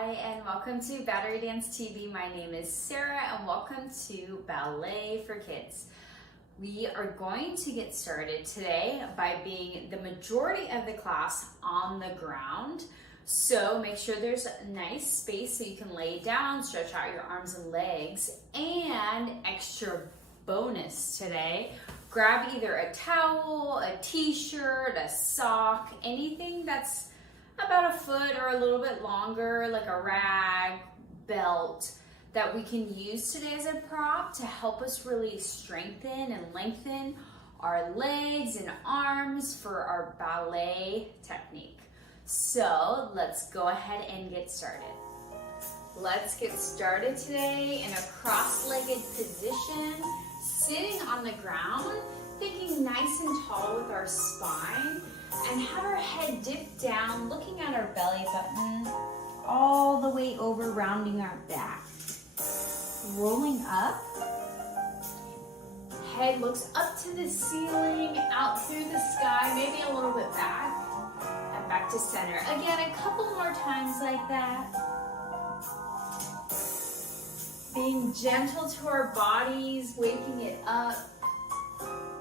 Hi, and welcome to Battery Dance TV. My name is Sarah, and welcome to Ballet for Kids. We are going to get started today by being the majority of the class on the ground. So make sure there's a nice space so you can lay down, stretch out your arms and legs, and extra bonus today, grab either a towel, a t-shirt, a sock, anything that's about a foot or a little bit longer, like a rag, belt, that we can use today as a prop to help us really strengthen and lengthen our legs and arms for our ballet technique. So let's go ahead and get started. Let's get started today in a cross-legged position, sitting on the ground, thinking nice and tall with our spine, and have our head dip down, looking at our belly button, all the way over, rounding our back. Rolling up, head looks up to the ceiling, out through the sky, maybe a little bit back, and back to center. Again, a couple more times like that. Being gentle to our bodies, waking it up,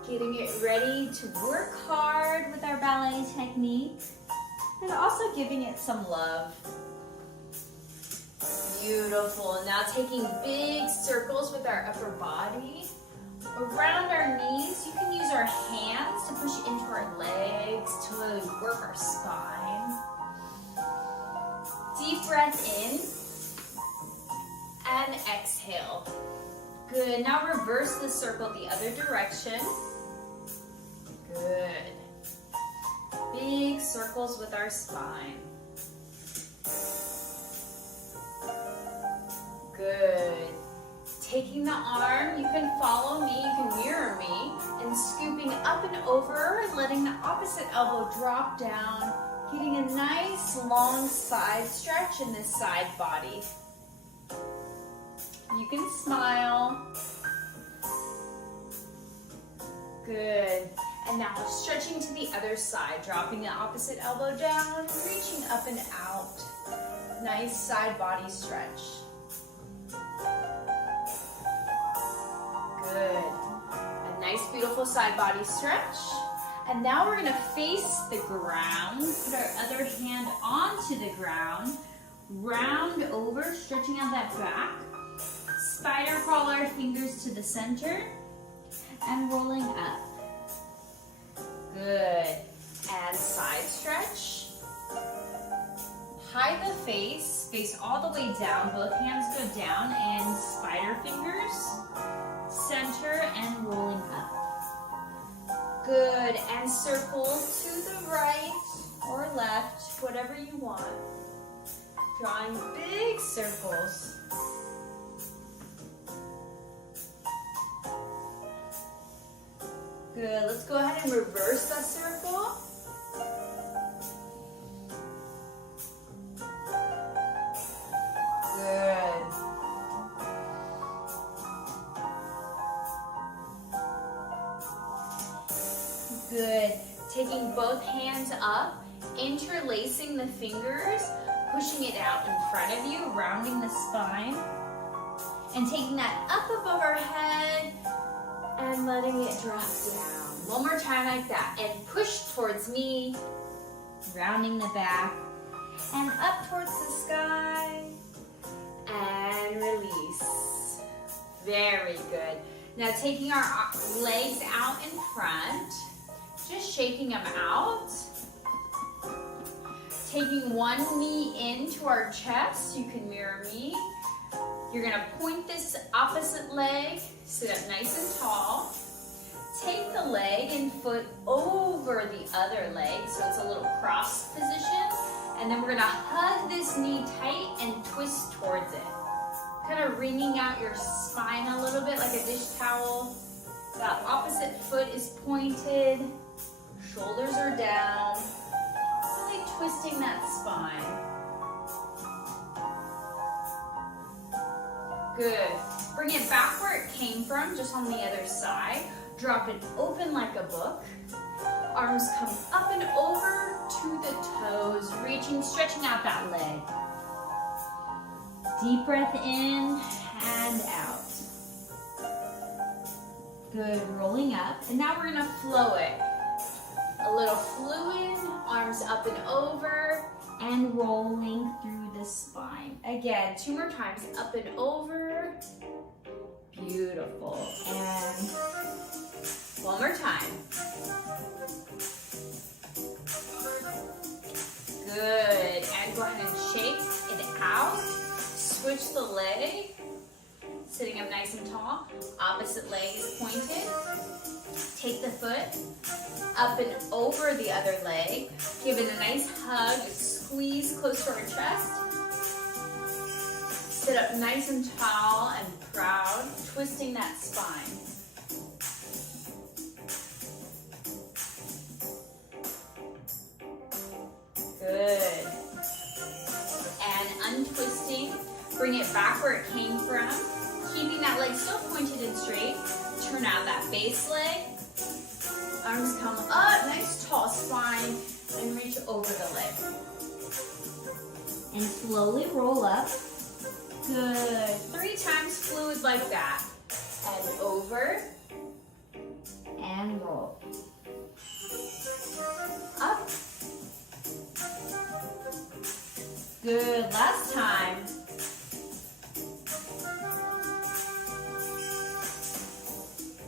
getting it ready to work hard with our ballet technique, and also giving it some love. Beautiful. Now taking big circles with our upper body. Around our knees, you can use our hands to push into our legs to really work our spine. Deep breath in and exhale. Good. Now reverse the circle the other direction. Good. Big circles with our spine. Good. Taking the arm, you can follow me, you can mirror me, and scooping up and over, letting the opposite elbow drop down, getting a nice long side stretch in this side body. You can smile. Good. And now stretching to the other side, dropping the opposite elbow down, reaching up and out. Nice side body stretch. Good. A nice, beautiful side body stretch. And now we're gonna face the ground, put our other hand onto the ground, round over, stretching out that back. Spider crawl our fingers to the center and rolling up. Good. And side stretch. Hide the face, face all the way down, both hands go down, and spider fingers, center and rolling up. Good. And circle to the right or left, whatever you want. Drawing big circles. Good. Let's go ahead and reverse that circle. Good. Good. Taking both hands up, interlacing the fingers, pushing it out in front of you, rounding the spine, and taking that up above our head, and letting it drop down. One more time like that. And push towards me, rounding the back, and up towards the sky, and release. Very good. Now taking our legs out in front, just shaking them out. Taking one knee into our chest, you can mirror me. You're gonna point this opposite leg, sit up nice and tall. Take the leg and foot over the other leg, so it's a little cross position. And then we're gonna hug this knee tight and twist towards it. Kind of wringing out your spine a little bit like a dish towel. That opposite foot is pointed, shoulders are down. Really twisting that spine. Good. Bring it back where it came from, just on the other side. Drop it open like a book. Arms come up and over to the toes, reaching, stretching out that leg. Deep breath in and out. Good, rolling up. And now we're gonna flow it. A little fluid, arms up and over, and rolling through the spine. Again, 2 more times, up and over. Beautiful. And 1 more time. Good. And go ahead and shake it out. Switch the leg. Sitting up nice and tall. Opposite leg is pointed. Take the foot up and over the other leg. Give it a nice hug. Squeeze close to our chest. Sit up nice and tall and proud. Twisting that spine. Good. And untwisting. Bring it back where it came from. Keeping that leg still pointed and straight. Turn out that base leg. Arms come up, nice tall spine, and reach over the leg. And slowly roll up. Good. 3 times fluid like that. And over. And roll. Up. Good. Last time.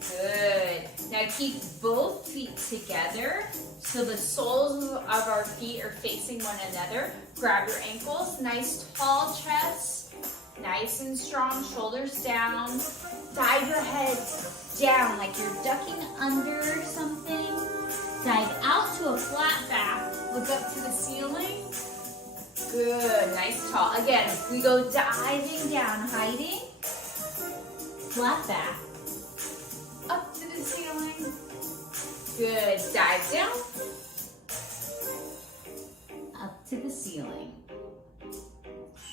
Good. Now keep both feet together so the soles of our feet are facing one another. Grab your ankles, nice tall chest, nice and strong, shoulders down. Dive your head down like you're ducking under something. Dive out to a flat back. Look up to the ceiling. Good, nice tall. Again, we go diving down, hiding. Flat back. Up to the ceiling. Good, dive down. Up to the ceiling.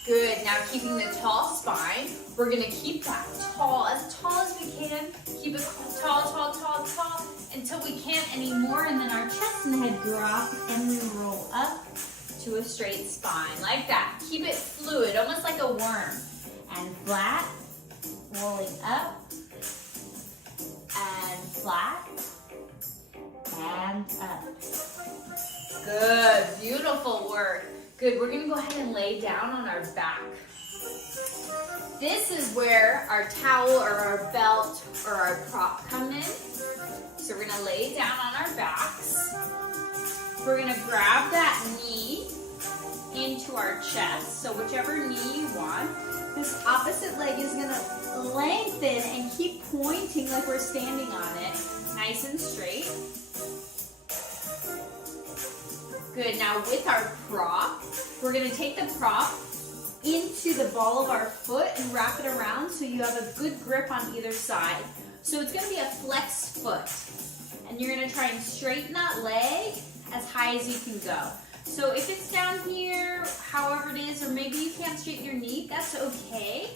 Good, now keeping the tall spine, we're gonna keep that tall as we can. Keep it tall, tall, tall, tall, until we can't anymore, and then our chest and head drop, and we roll up to a straight spine, like that. Keep it fluid, almost like a worm. And flat, rolling up, and flat, and up. Good, beautiful work. Good, we're gonna go ahead and lay down on our back. This is where our towel or our belt or our prop come in. So we're gonna lay down on our backs. We're gonna grab that knee into our chest, so whichever knee you want. This opposite leg is gonna lengthen and keep pointing like we're standing on it, nice and straight. Good, now with our prop, we're gonna take the prop into the ball of our foot and wrap it around so you have a good grip on either side. So it's gonna be a flexed foot. And you're gonna try and straighten that leg as high as you can go. So if it's down here, however it is, or maybe you can't straighten your knee, that's okay.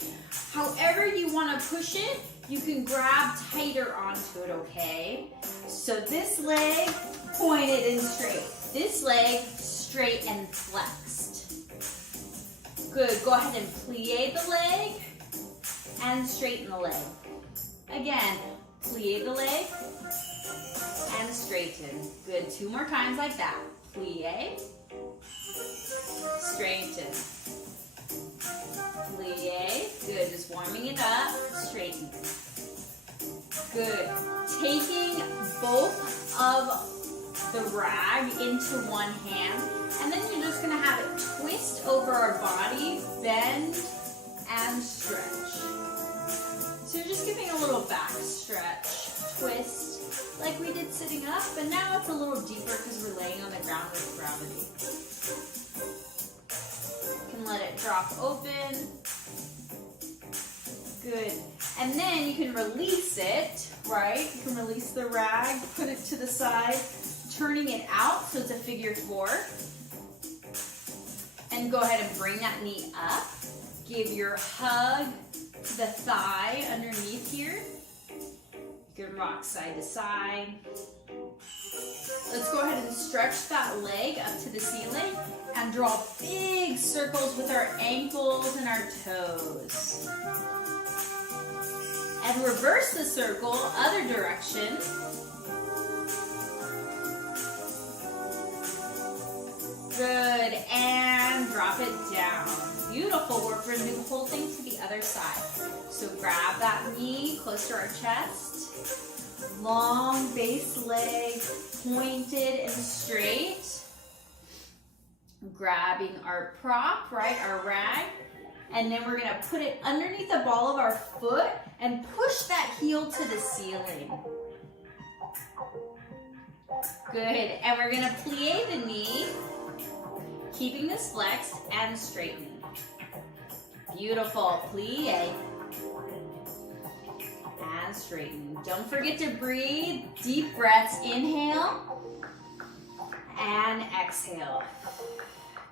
However you wanna push it, you can grab tighter onto it, okay? So this leg pointed and straight. This leg straight and flexed. Good, go ahead and plie the leg and straighten the leg. Again, plie the leg and straighten. Good, 2 more times like that. Plie, straighten. Plie, good, just warming it up, straighten. Good, taking both of the rag into one hand, and then you're just gonna have it twist over our body, bend, and stretch. So you're just giving a little back stretch, twist, like we did sitting up, but now it's a little deeper because we're laying on the ground with gravity. You can let it drop open. Good. And then you can release it, right? You can release the rag, put it to the side, turning it out so it's a figure 4. And go ahead and bring that knee up. Give your hug to the thigh underneath here. You can rock side to side. Let's go ahead and stretch that leg up to the ceiling and draw big circles with our ankles and our toes. And reverse the circle, other direction. Good, and drop it down. Beautiful, we're going to do the whole thing to the other side. So grab that knee close to our chest. Long base leg, pointed and straight. Grabbing our prop, right, our rag. And then we're going to put it underneath the ball of our foot and push that heel to the ceiling. Good, and we're going to plie the knee, keeping this flexed and straightened. Beautiful, plie and straighten. Don't forget to breathe, deep breaths, inhale and exhale.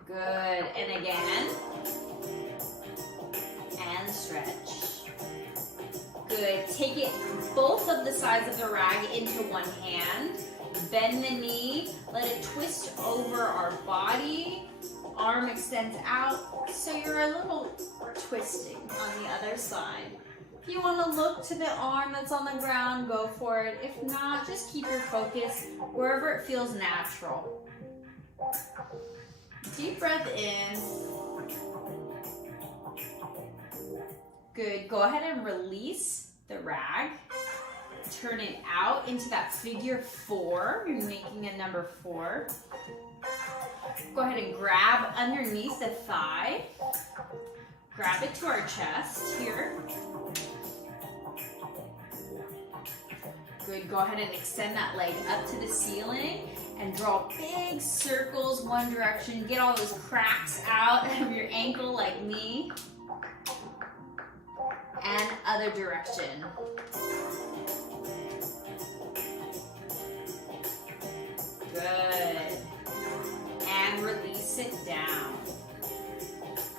Good, and again, and stretch. Good, take it both of the sides of the rag into one hand, bend the knee, let it twist over our body, arm extends out, so you're a little twisting on the other side. If you want to look to the arm that's on the ground, go for it. If not, just keep your focus wherever it feels natural. Deep breath in. Good, go ahead and release the rag. Turn it out into that figure 4. You're making a number 4. Go ahead and grab underneath the thigh. Grab it to our chest here. Good, go ahead and extend that leg up to the ceiling and draw big circles one direction. Get all those cracks out of your ankle like me. And other direction. Good. And release it down.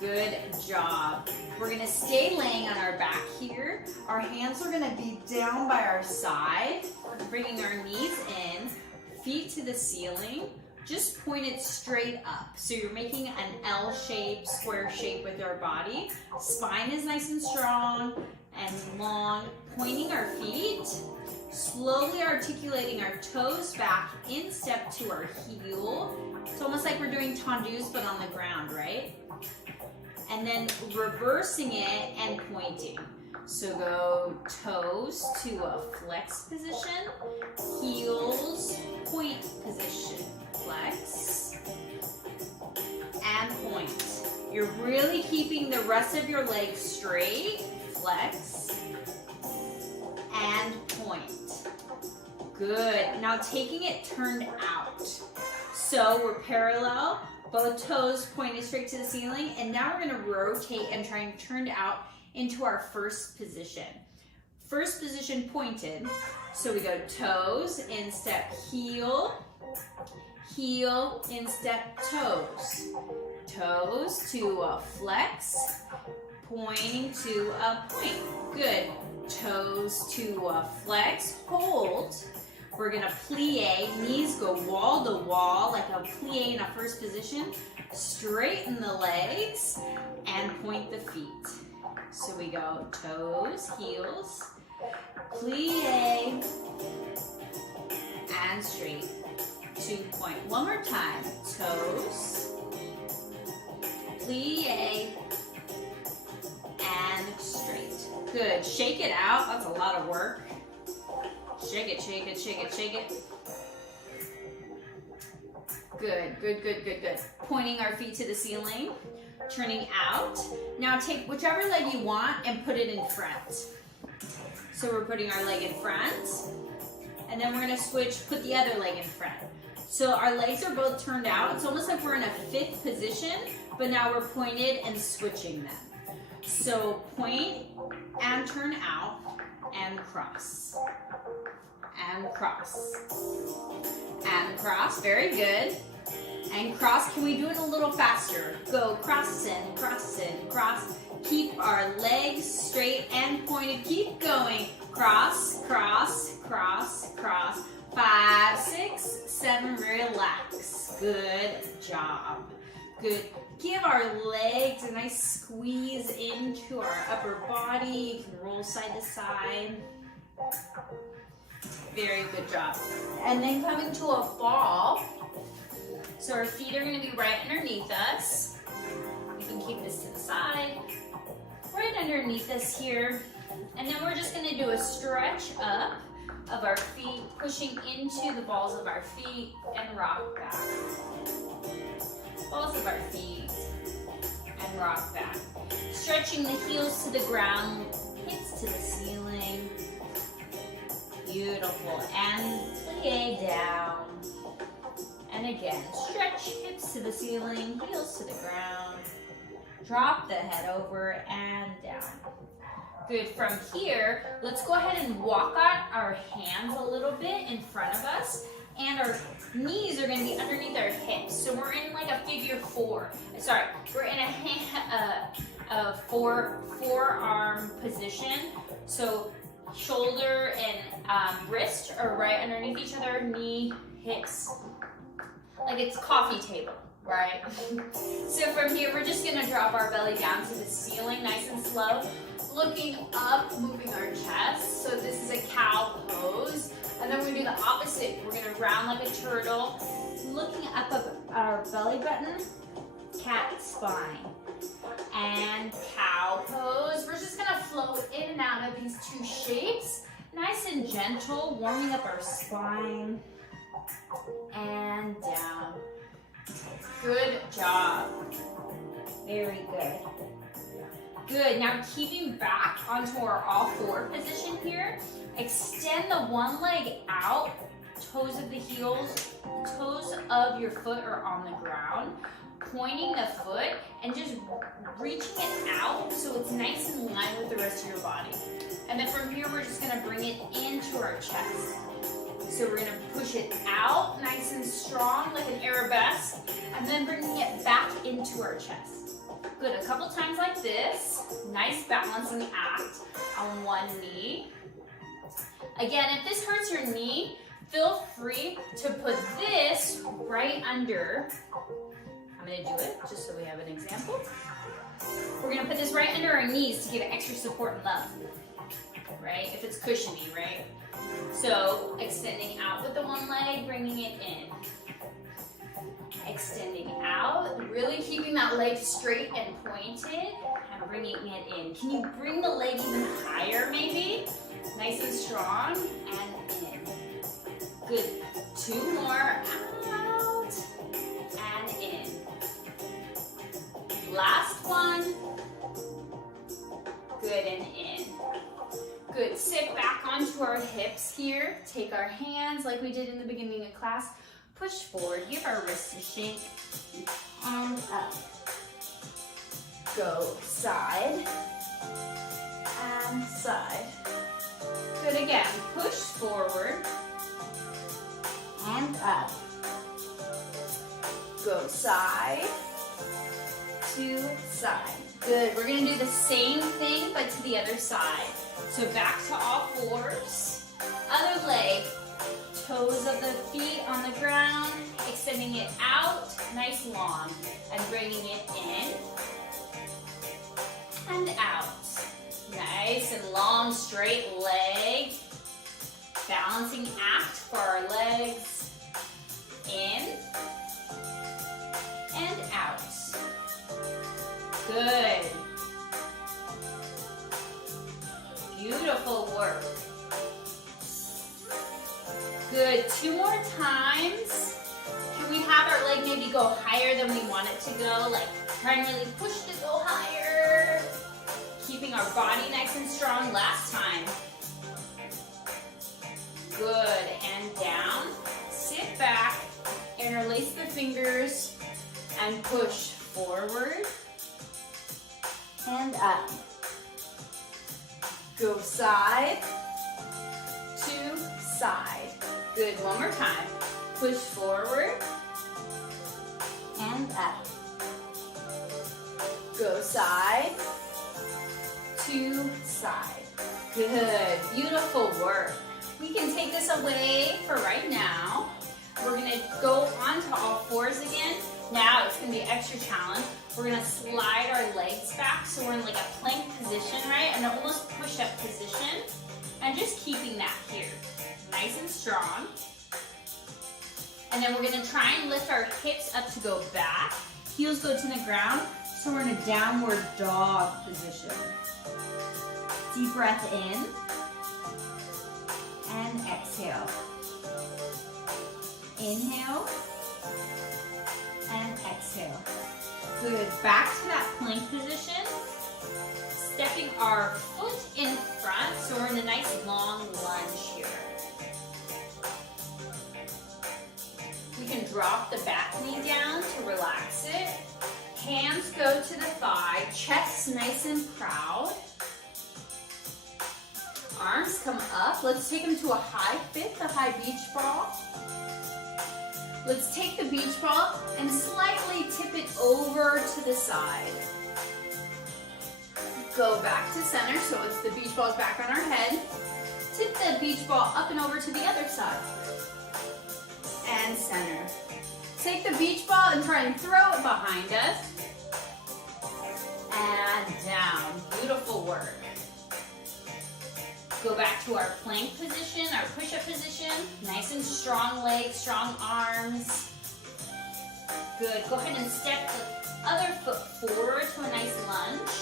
Good job. We're going to stay laying on our back here. Our hands are going to be down by our side. We're bringing our knees in, feet to the ceiling. Just point it straight up. So you're making an L shape, square shape with our body. Spine is nice and strong and long. Pointing our feet. Slowly articulating our toes back in step to our heel. It's almost like we're doing tendus but on the ground, right? And then reversing it and pointing. So go toes to a flex position, heels, point position, flex, and point. You're really keeping the rest of your leg straight, flex, and point. Good. Now taking it turned out. So we're parallel, both toes pointed straight to the ceiling, and now we're going to rotate and try and turn out into our first position. First position pointed. So we go toes, instep, heel, heel, instep, toes. Toes to a flex, pointing to a point. Good. Toes to a flex, hold. We're gonna plie, knees go wall to wall like a plie in a first position. Straighten the legs and point the feet. So we go toes, heels, plie, and straight. 2 point. One more time. Toes, plie, and straight. Good. Shake it out. That's a lot of work. Shake it, shake it, shake it, shake it. Good, good, good, good, good. Pointing our feet to the ceiling, turning out. Now take whichever leg you want and put it in front. So we're putting our leg in front, and then we're gonna switch, put the other leg in front. So our legs are both turned out. It's almost like we're in a fifth position, but now we're pointed and switching them. So point and turn out and cross. And cross. And cross, very good. And cross, can we do it a little faster? Go cross and cross and cross. Keep our legs straight and pointed. Keep going. Cross, cross, cross, cross. 5, 6, 7, relax. Good job. Good. Give our legs a nice squeeze into our upper body. You can roll side to side. Very good job. And then come into a ball. So our feet are going to be right underneath us. We can keep this to the side. Right underneath us here. And then we're just going to do a stretch up of our feet, pushing into the balls of our feet and rock back. Balls of our feet and rock back. Stretching the heels to the ground, hips to the ceiling. Beautiful. And lay down. And again, stretch hips to the ceiling, heels to the ground. Drop the head over and down. Good. From here, let's go ahead and walk out our hands a little bit in front of us, and our knees are going to be underneath our hips. So we're in like a figure 4. Sorry, we're in a forearm position. So shoulder and wrist are right underneath each other, knee, hips, like it's coffee table. Right? So from here, we're just gonna drop our belly down to the ceiling, nice and slow. Looking up, moving our chest. So this is a cow pose. And then we're gonna do the opposite. We're gonna round like a turtle. Looking up our belly button, cat spine. And cow pose. We're just gonna flow in and out of these two shapes. Nice and gentle, warming up our spine. And down. Good job. Very good. Good. Now keeping back onto our all-4 position here. Extend the one leg out. Toes of the heels, toes of your foot are on the ground. Pointing the foot and just reaching it out so it's nice and in line with the rest of your body. And then from here, we're just gonna bring it into our chest. So we're gonna push it out nice and strong like an arabesque, and then bringing it back into our chest. Good, a couple times like this. Nice balancing act on one knee. Again, if this hurts your knee, feel free to put this right under. I'm gonna do it just so we have an example. We're gonna put this right under our knees to give it extra support and love, right? If it's cushiony, right? So extending out with the one leg, bringing it in. Extending out, really keeping that leg straight and pointed and bringing it in. Can you bring the leg even higher maybe? Nice and strong and in. Good. 2 more. Out and in. Last one. Good, and in. Good. Sit back onto our hips here. Take our hands like we did in the beginning of class. Push forward. Give our wrists a shake. And up. Go side and side. Good. Again. Push forward and up. Go side to side. Good. We're going to do the same thing, but to the other side. So back to all 4s. Other leg. Toes of the feet on the ground. Extending it out. Nice long. And bringing it in. And out. Nice and long, straight leg. Balancing act for our legs. In. And out. Good. Beautiful work. Good. 2 more times. Can we have our leg maybe go higher than we want it to go? Like try and really push to go higher. Keeping our body nice and strong. Last time. Good. And down. Sit back. Interlace the fingers. And push forward. And up. Go side to side. Good, one more time. Push forward and up. Go side to side. Good, beautiful work. We can take this away for right now. We're gonna go onto all fours again. Now it's gonna be an extra challenge. We're gonna slide our legs back so we're in like a plank position, right? And almost push-up position. And just keeping that here, nice and strong. And then we're gonna try and lift our hips up to go back. Heels go to the ground, so we're in a downward dog position. Deep breath in. And exhale. Inhale. And exhale. Good, back to that plank position. Stepping our foot in front, so we're in a nice long lunge here. We can drop the back knee down to relax it. Hands go to the thigh, chest nice and proud. Arms come up. Let's take them to a high fifth, a high beach ball. Let's take the beach ball and slightly tip it over to the side. Go back to center, so it's the beach ball's back on our head. Tip the beach ball up and over to the other side. And center. Take the beach ball and try and throw it behind us. And down. Beautiful work. Go back to our plank position, our push-up position. Nice and strong legs, strong arms. Good. Go ahead and step the other foot forward to a nice lunge.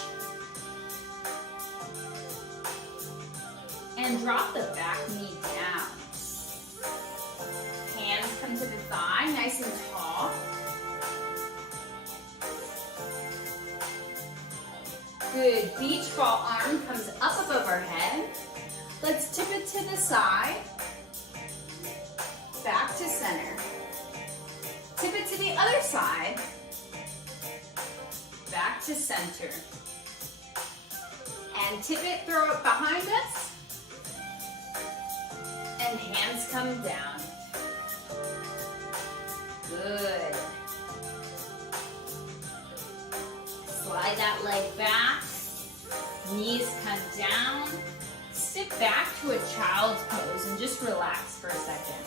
And drop the back knee down. Hands come to the thigh, nice and tall. Good. Beach ball arm comes up above our head. Let's tip it to the side. Back to center. Tip it to the other side. Back to center. And tip it, throw it behind us. And hands come down. Good. Slide that leg back. Knees come down. Sit back to a child's pose and just relax for a second.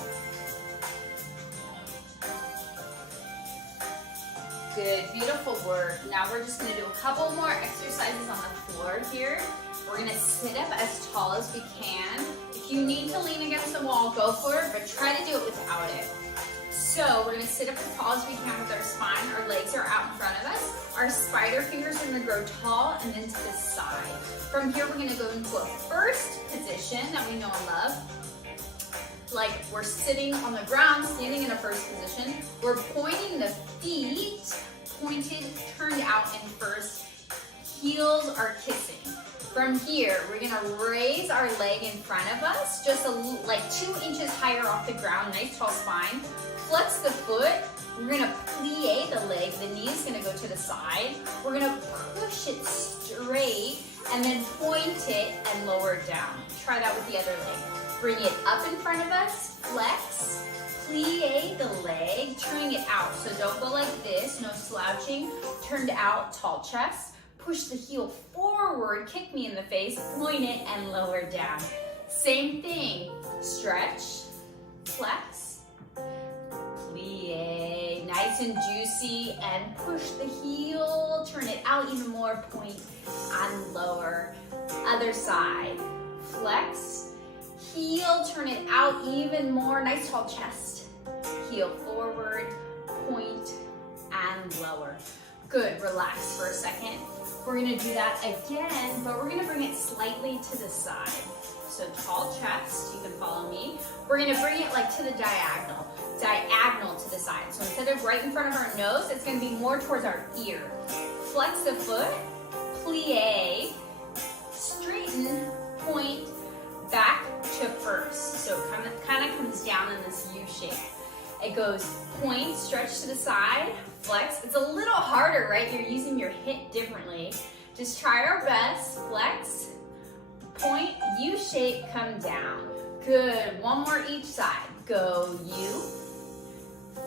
Good, beautiful work. Now we're just gonna do a couple more exercises on the floor here. We're gonna sit up as tall as we can. If you need to lean against the wall, go for it, but try to do it without it. So we're gonna sit up as tall as we can with our spine. Our legs are out in front of us. Our spider fingers are gonna grow tall and then to the side. From here, we're gonna go into a first position that we know and love. Like we're sitting on the ground, standing in a first position. We're pointing the feet, pointed, turned out in first. Heels are kissing. From here, we're gonna raise our leg in front of us, just like 2 inches higher off the ground, nice tall spine. Flex the foot. We're gonna plie the leg. The knee's gonna go to the side. We're gonna push it straight and then point it and lower down. Try that with the other leg. Bring it up in front of us, flex, plie the leg, turning it out. So don't go like this, no slouching. Turned out, tall chest. Push the heel forward, kick me in the face, point it and lower down. Same thing, stretch, flex, plie, nice and juicy, and push the heel, turn it out even more, point and lower. Other side, flex, heel, turn it out even more, nice tall chest, heel forward, point and lower. Good, relax for a second. We're gonna do that again, but we're gonna bring it slightly to the side. So tall chest, you can follow me. We're gonna bring it like to the diagonal to the side. So instead of right in front of our nose, it's gonna be more towards our ear. Flex the foot, plie, straighten, point, back to first. So it kind of comes down in this U shape. It goes point, stretch to the side, flex. It's a little harder, right? You're using your hip differently. Just try our best. Flex, point, U shape, come down. Good. One more each side. Go U,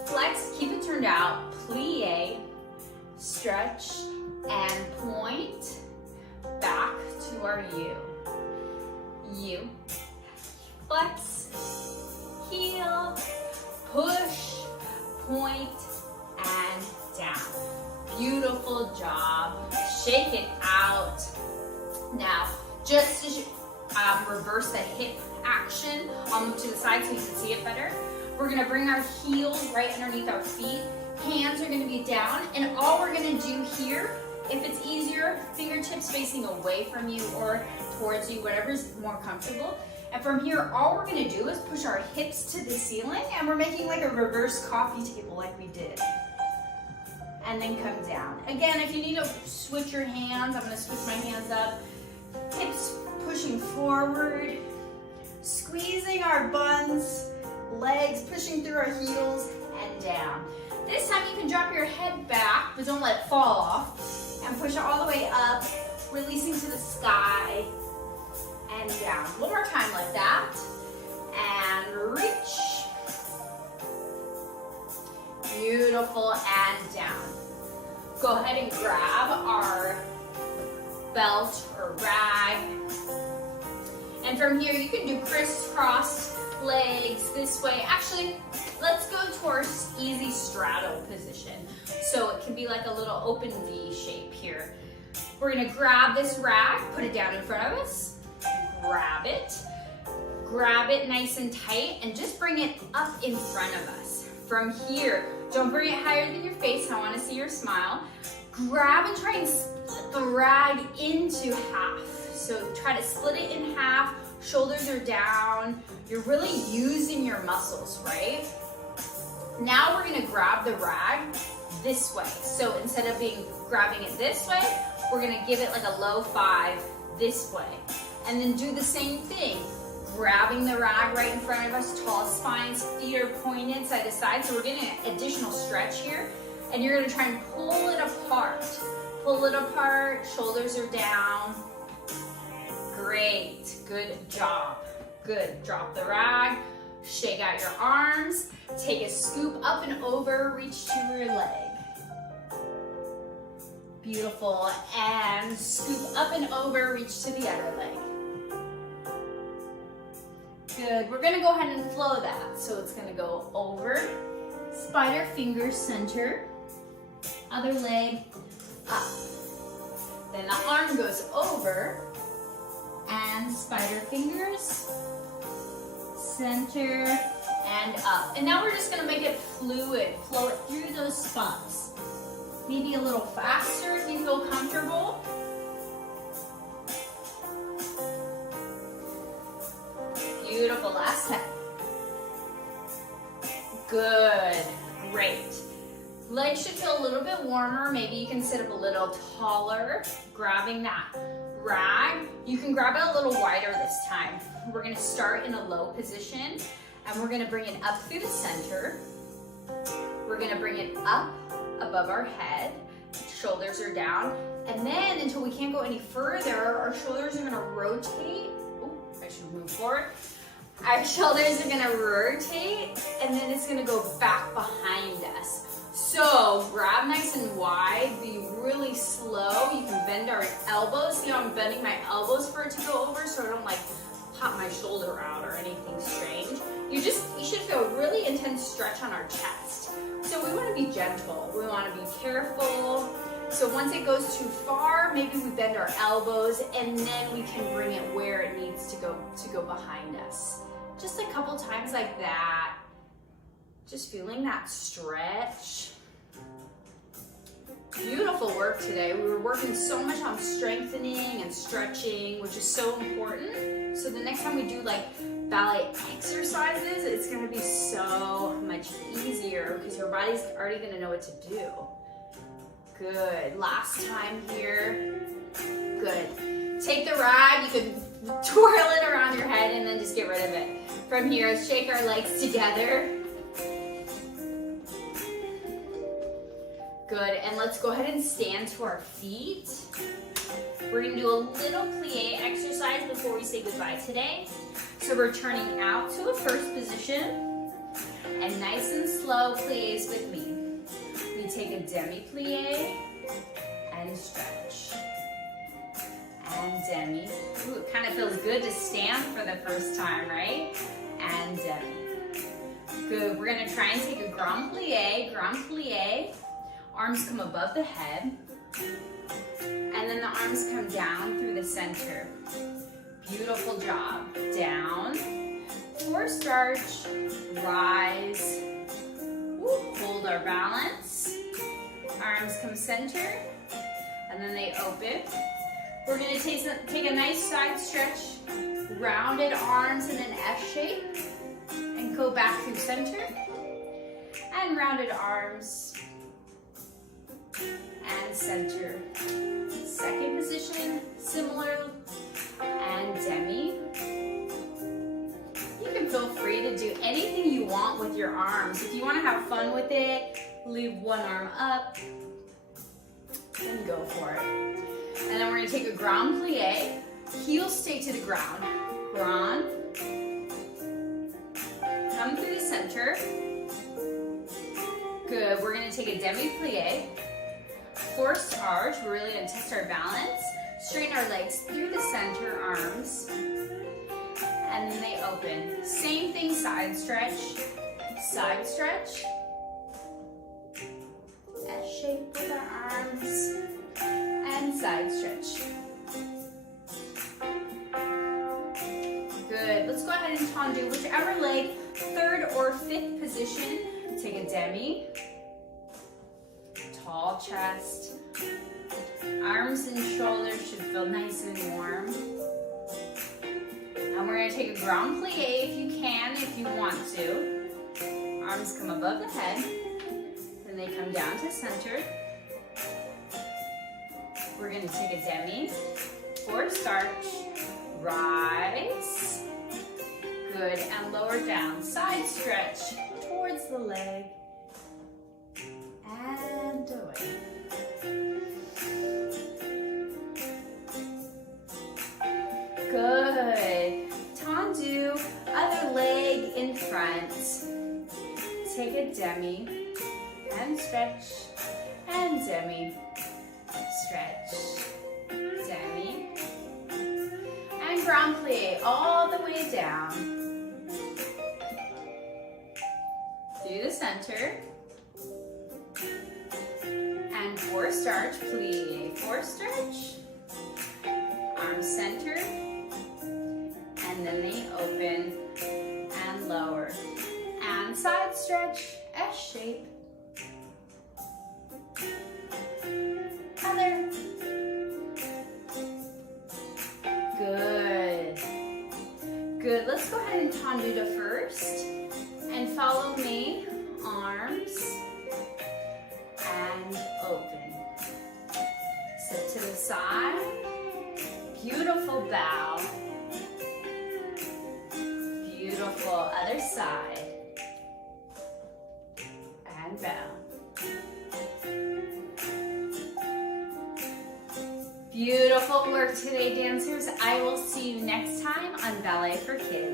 flex, keep it turned out, plie, stretch, and point, back to our U. U, flex, shake it out. Now, just to reverse the hip action, I'll move to the side so you can see it better. We're gonna bring our heels right underneath our feet. Hands are gonna be down, and all we're gonna do here, if it's easier, fingertips facing away from you or towards you, whatever's more comfortable. And from here, all we're gonna do is push our hips to the ceiling, and we're making like a reverse coffee table like we did. And then come down. Again, if you need to switch your hands, I'm gonna switch my hands up. Hips pushing forward, squeezing our buns, legs pushing through our heels, and down. This time you can drop your head back, but don't let it fall off, and push it all the way up, releasing to the sky, and down. One more time like that, and reach. Beautiful, and down. Go ahead and grab our belt or rag. And from here, you can do crisscross legs this way. Actually, let's go to our easy straddle position. So it can be like a little open V shape here. We're gonna grab this rag, put it down in front of us, grab it nice and tight, and just bring it up in front of us. From here, don't bring it higher than your face. I wanna see your smile. Grab and try and split the rag into half. So try to split it in half, shoulders are down. You're really using your muscles, right? Now we're gonna grab the rag this way. So instead of grabbing it this way, we're gonna give it like a low 5 this way. And then do the same thing. Grabbing the rag right in front of us, tall spines, feet are pointed side to side. So we're getting an additional stretch here. And you're gonna try and pull it apart. Pull it apart, shoulders are down. Great, good job. Good, drop the rag, shake out your arms, take a scoop up and over, reach to your leg. Beautiful, and scoop up and over, reach to the other leg. Good, we're gonna go ahead and flow that. So it's gonna go over, spider fingers center, other leg up. Then the arm goes over, and spider fingers, center, and up. And now we're just gonna make it fluid, flow it through those spots. Maybe a little faster if you feel comfortable. Beautiful, last time. Good, great. Legs should feel a little bit warmer. Maybe you can sit up a little taller, grabbing that rag. You can grab it a little wider this time. We're gonna start in a low position, and we're gonna bring it up through the center. We're gonna bring it up above our head. Shoulders are down. And then until we can't go any further, our shoulders are gonna rotate. Oh, I should move forward. Our shoulders are gonna rotate, and then it's gonna go back behind us. So grab nice and wide, be really slow. You can bend our elbows. See how I'm bending my elbows for it to go over so I don't like pop my shoulder out or anything strange. You should feel a really intense stretch on our chest. So we wanna be gentle, we wanna be careful. So once it goes too far, maybe we bend our elbows, and then we can bring it where it needs to go behind us. Just a couple times like that. Just feeling that stretch. Beautiful work today. We were working so much on strengthening and stretching, which is so important. So the next time we do like ballet exercises, it's gonna be so much easier because your body's already gonna know what to do. Good, last time here. Good. Take the rag, you can twirl it around your head and then just get rid of it. From here, shake our legs together. Good, and let's go ahead and stand to our feet. We're gonna do a little plie exercise before we say goodbye today. So we're turning out to a first position, and nice and slow plies with me. We take a demi-plie and stretch. And demi. Ooh, it kind of feels good to stand for the first time, right? And demi. Good, we're gonna try and take a grand plie. Arms come above the head. And the arms come down through the center. Beautiful job. Down, forced arch, rise, hold our balance. Arms come center, and then they open. We're gonna take a nice side stretch, rounded arms in an S shape, and go back through center, and rounded arms, and center. Second position, similar, and demi. You can feel free to do anything you want with your arms. If you want to have fun with it, leave one arm up, and go for it. And then we're going to take a ground plie. Heels stay to the ground. Ground. Come through the center. Good. We're going to take a demi plie. Forced arch. We're really going to test our balance. Straighten our legs through the center, arms. And then they open. Same thing, side stretch. Side stretch. S shape with our arms. And side stretch. Good. Let's go ahead and tendu whichever leg, third or fifth position. Take a demi. Tall chest. Arms and shoulders should feel nice and warm. And we're going to take a ground plie if you can, if you want to. Arms come above the head. Then they come down to center. We're going to take a demi, forced arch, rise, good, and lower down, side stretch towards the leg, and away. Good, tendu, other leg in front, take a demi, and stretch, and demi, stretch, demi, and ground plie all the way down, through the center, and forced arch, plie, forced arch, arms center, and then they open, and lower, and side stretch, S shape, other. Good. Good. Let's go ahead and tendu to first. And follow me. Arms. And open. Sit to the side. Beautiful bow. Beautiful. Other side. And bow. Beautiful work today, dancers. I will see you next time on Ballet for Kids.